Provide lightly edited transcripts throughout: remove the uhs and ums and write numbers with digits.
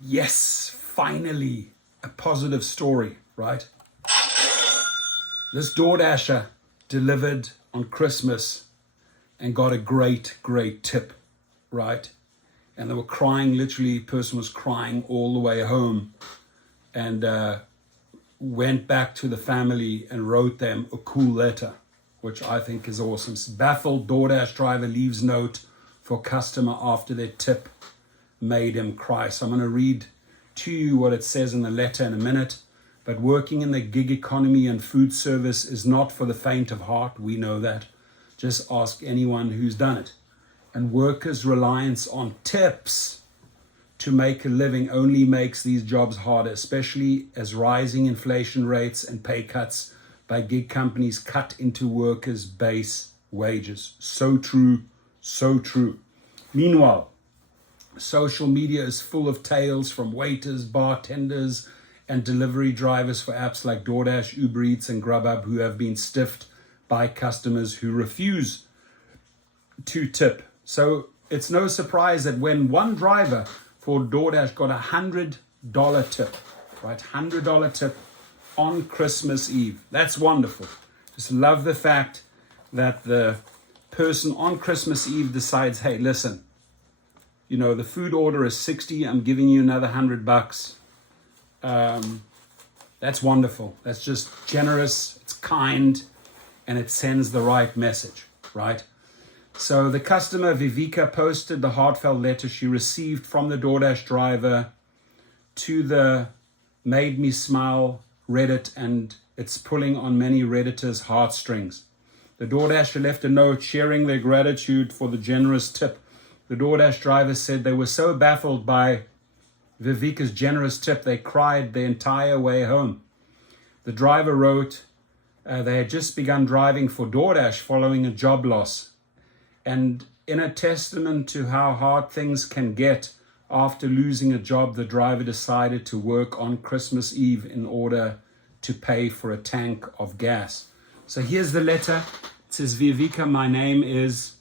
Yes, finally, a positive story, right? This DoorDasher delivered on Christmas and got a great tip, right? And they were crying, literally, person was crying all the way home, and went back to the family and wrote them a cool letter, which I think is awesome. Baffled DoorDash driver leaves note for customer after their tip made him cry. So I'm going to read to you what it says in the letter in a minute. But working in the gig economy and food service is not for the faint of heart. We know that. Just ask anyone who's done it. And workers' reliance on tips to make a living only makes these jobs harder, especially as rising inflation rates and pay cuts by gig companies cut into workers' base wages. So true, so true. Meanwhile, social media is full of tales from waiters, bartenders, and delivery drivers for apps like DoorDash, Uber Eats, and Grubhub who have been stiffed by customers who refuse to tip. So it's no surprise that when one driver for DoorDash got $100 tip, right? $100 tip on Christmas Eve. That's wonderful. Just love the fact that the person on Christmas Eve decides, hey, listen, you know, the food order is 60. I'm giving you another $100. That's wonderful. That's just generous. It's kind, and it sends the right message, right? So the customer Viveka posted the heartfelt letter she received from the DoorDash driver to the Made Me Smile Reddit, and it's pulling on many Redditors' heartstrings. The DoorDasher left a note sharing their gratitude for the generous tip. The DoorDash driver said they were so baffled by Viveka's generous tip, they cried the entire way home. The driver wrote they had just begun driving for DoorDash following a job loss. And in a testament to how hard things can get after losing a job, the driver decided to work on Christmas Eve in order to pay for a tank of gas. So here's the letter. It says, Viveka, my name is,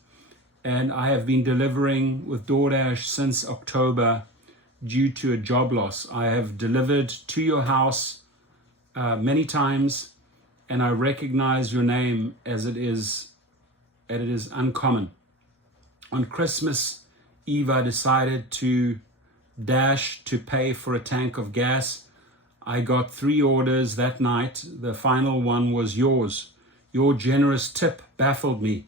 and I have been delivering with DoorDash since October due to a job loss. I have delivered to your house many times, and I recognize your name as it is uncommon. On Christmas Eve, I decided to dash to pay for a tank of gas. I got 3 orders that night. The final one was yours. Your generous tip baffled me.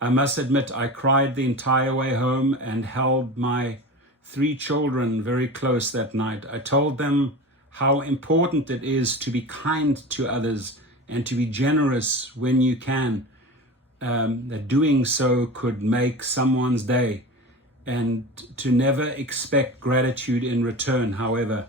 I must admit, I cried the entire way home and held my 3 children very close that night. I told them how important it is to be kind to others and to be generous when you can. That doing so could make someone's day, and to never expect gratitude in return. However,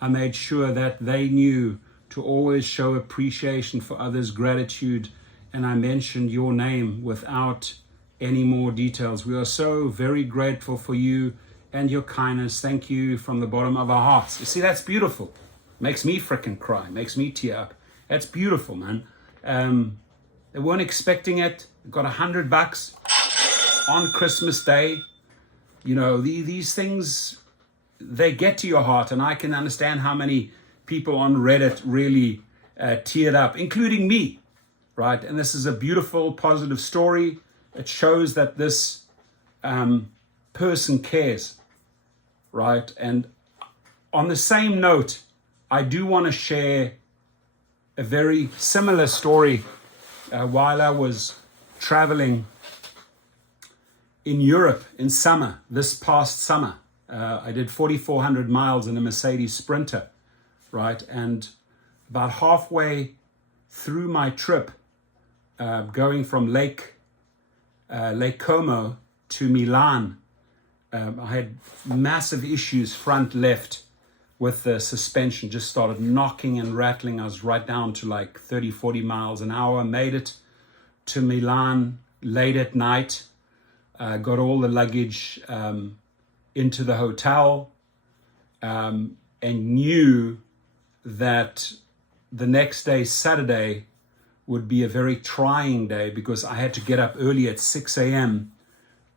I made sure that they knew to always show appreciation for others' gratitude, and I mentioned your name without any more details. We are so very grateful for you and your kindness. Thank you from the bottom of our hearts. You see, that's beautiful. Makes me freaking cry, makes me tear up. That's beautiful, man. They weren't expecting it. Got $100 on Christmas Day. You know, these things, they get to your heart, and I can understand how many people on Reddit really teared up, including me, right? And this is a beautiful, positive story. It shows that this person cares, right? And on the same note, I do want to share a very similar story. While I was traveling in Europe in summer, this past summer, I did 4,400 miles in a Mercedes Sprinter, right? And about halfway through my trip, going from Lake Como to Milan, I had massive issues front left with the suspension. Just started knocking and rattling. I was right down to like 30, 40 miles an hour. Made it to Milan late at night. Got all the luggage into the hotel, and knew that the next day, Saturday, would be a very trying day because I had to get up early at 6 a.m.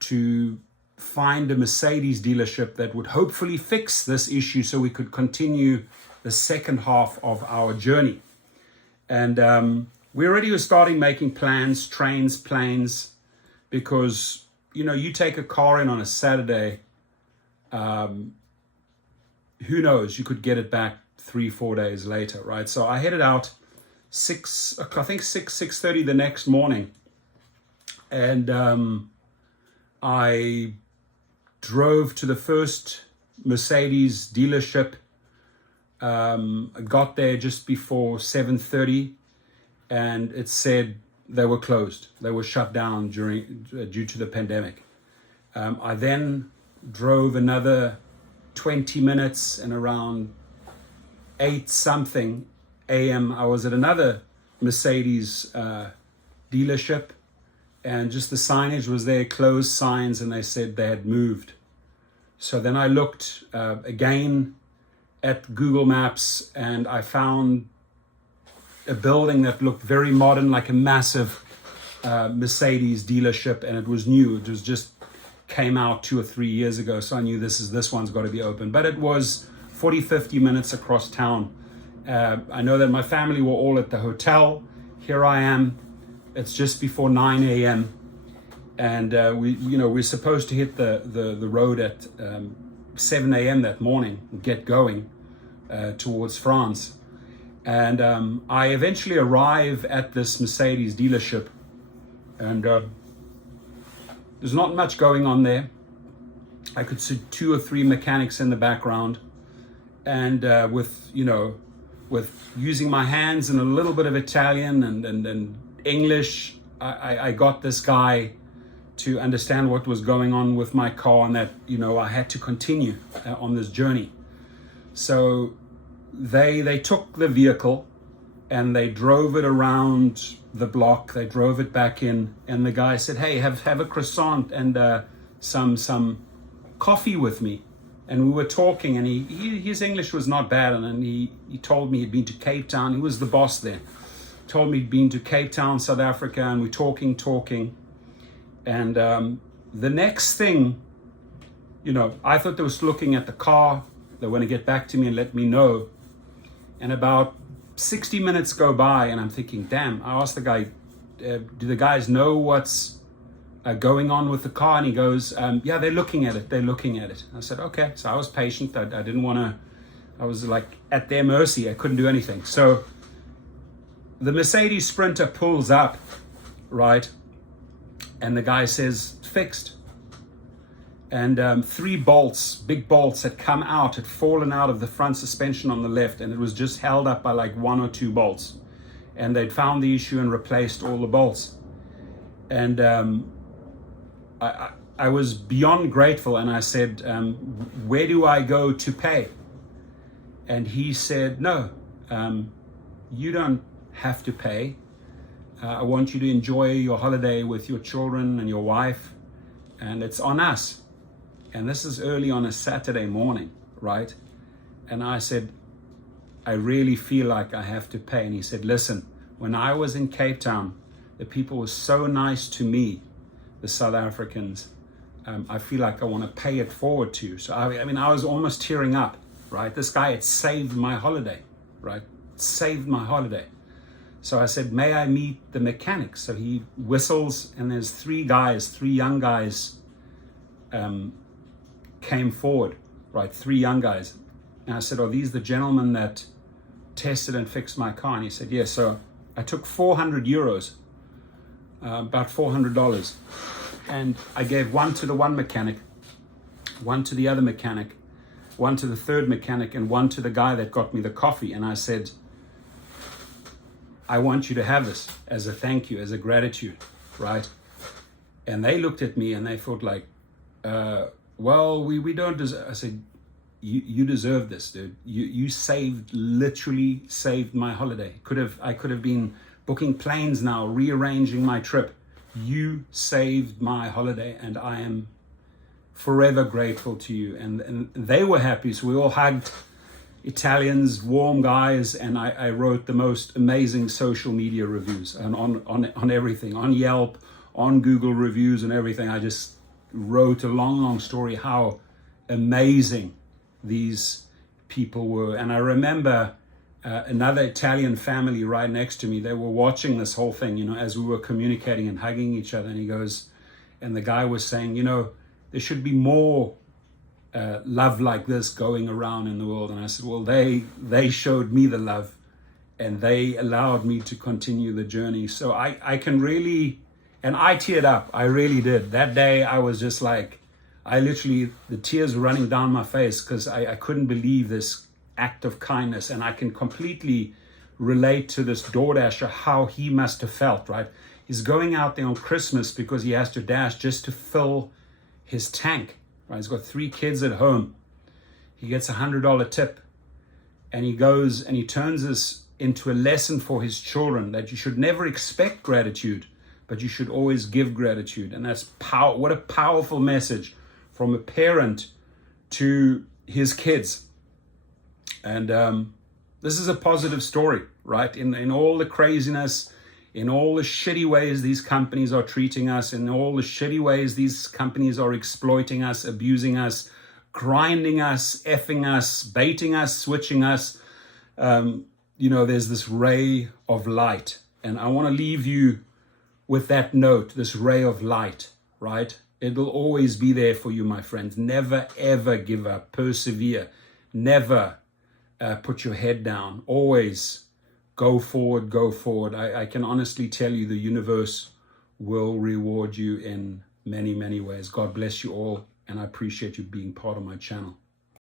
to find a Mercedes dealership that would hopefully fix this issue so we could continue the second half of our journey. And we already were starting making plans, trains, planes, because, you take a car in on a Saturday, who knows, you could get it back 3-4 days later, right? So I headed out 6:30 the next morning, and I drove to the first Mercedes dealership. I got there just before 7:30, and it said they were closed. They were shut down due to the pandemic. I then drove another 20 minutes, and around 8-something a.m. I was at another Mercedes dealership, and just the signage was there, closed signs, and they said they had moved. So then I looked again at Google Maps, and I found a building that looked very modern, like a massive Mercedes dealership, and it was new. It was just came out 2 or 3 years ago, so I knew this one's got to be open. But it was 40-50 minutes across town. I know that my family were all at the hotel. Here I am. It's just before 9 a.m. and we're supposed to hit the road at 7 a.m. that morning and get going towards France. And I eventually arrive at this Mercedes dealership, and there's not much going on there. I could see 2 or 3 mechanics in the background, and with using my hands and a little bit of Italian and English, I got this guy to understand what was going on with my car, and that I had to continue on this journey. So they took the vehicle and they drove it around the block. They drove it back in, and the guy said, "Hey, have a croissant and some coffee with me." And we were talking, and his English was not bad, and he told me he'd been to Cape Town. He was the boss there. Told me he'd been to Cape Town, South Africa, and we're talking. And the next thing, I thought they was looking at the car. They want to get back to me and let me know. And about 60 minutes go by, and I'm thinking, damn, I asked the guy, do the guys know what's going on with the car? And he goes, yeah, they're looking at it. I said, okay. So I was patient. I didn't want to, I was like at their mercy. I couldn't do anything. So the Mercedes Sprinter pulls up, right? And the guy says, fixed. And 3 bolts, big bolts, had come out, had fallen out of the front suspension on the left, and it was just held up by like 1 or 2 bolts. And they'd found the issue and replaced all the bolts. And I was beyond grateful, and I said, where do I go to pay? And he said, no, you don't have to pay. I want you to enjoy your holiday with your children and your wife, and it's on us. And this is early on a Saturday morning, right? And I said, I really feel like I have to pay. And he said, listen, when I was in Cape Town, the people were so nice to me, the South Africans. I feel like I want to pay it forward to you. So I was almost tearing up, right? This guy had saved my holiday, right? Saved my holiday. So I said, may I meet the mechanic? So he whistles, and there's 3 young guys came forward, right? 3 young guys. And I said, are these the gentlemen that tested and fixed my car? And he said, yes. So I took 400 euros, about $400. And I gave 1 to the one mechanic, 1 to the other mechanic, 1 to the third mechanic, and 1 to the guy that got me the coffee. And I said, I want you to have this as a thank you, as a gratitude, right? And they looked at me and they thought like, well, we don't deserve. I said, you deserve this, dude. You literally saved my holiday. I could have been booking planes now, rearranging my trip. You saved my holiday, and I am forever grateful to you. And they were happy, so we all hugged. Italians, warm guys, and I wrote the most amazing social media reviews and on everything, on Yelp, on Google reviews and everything. wrote a long story how amazing these people were. And I remember another Italian family right next to me, they were watching this whole thing, you know, as we were communicating and hugging each other. And he goes, and the guy was saying, you know, there should be more love like this going around in the world. And I said, well, they showed me the love, and they allowed me to continue the journey. So I can really, and I teared up. I really did. That day I was just like, the tears were running down my face because I couldn't believe this act of kindness. And I can completely relate to this DoorDasher, how he must have felt, right? He's going out there on Christmas because he has to dash just to fill his tank, right? He's got 3 kids at home. He gets $100 tip, and he goes and he turns this into a lesson for his children that you should never expect gratitude, but you should always give gratitude. And that's power. What a powerful message from a parent to his kids. And this is a positive story, right? In all the craziness, in all the shitty ways these companies are treating us, in all the shitty ways these companies are exploiting us, abusing us, grinding us, effing us, baiting us, switching us, you know, there's this ray of light. And I want to leave you with that note, this ray of light, right? It'll always be there for you, my friends. Never, ever give up. Persevere. Never put your head down. Always go forward, go forward. I can honestly tell you the universe will reward you in many, many ways. God bless you all, and I appreciate you being part of my channel.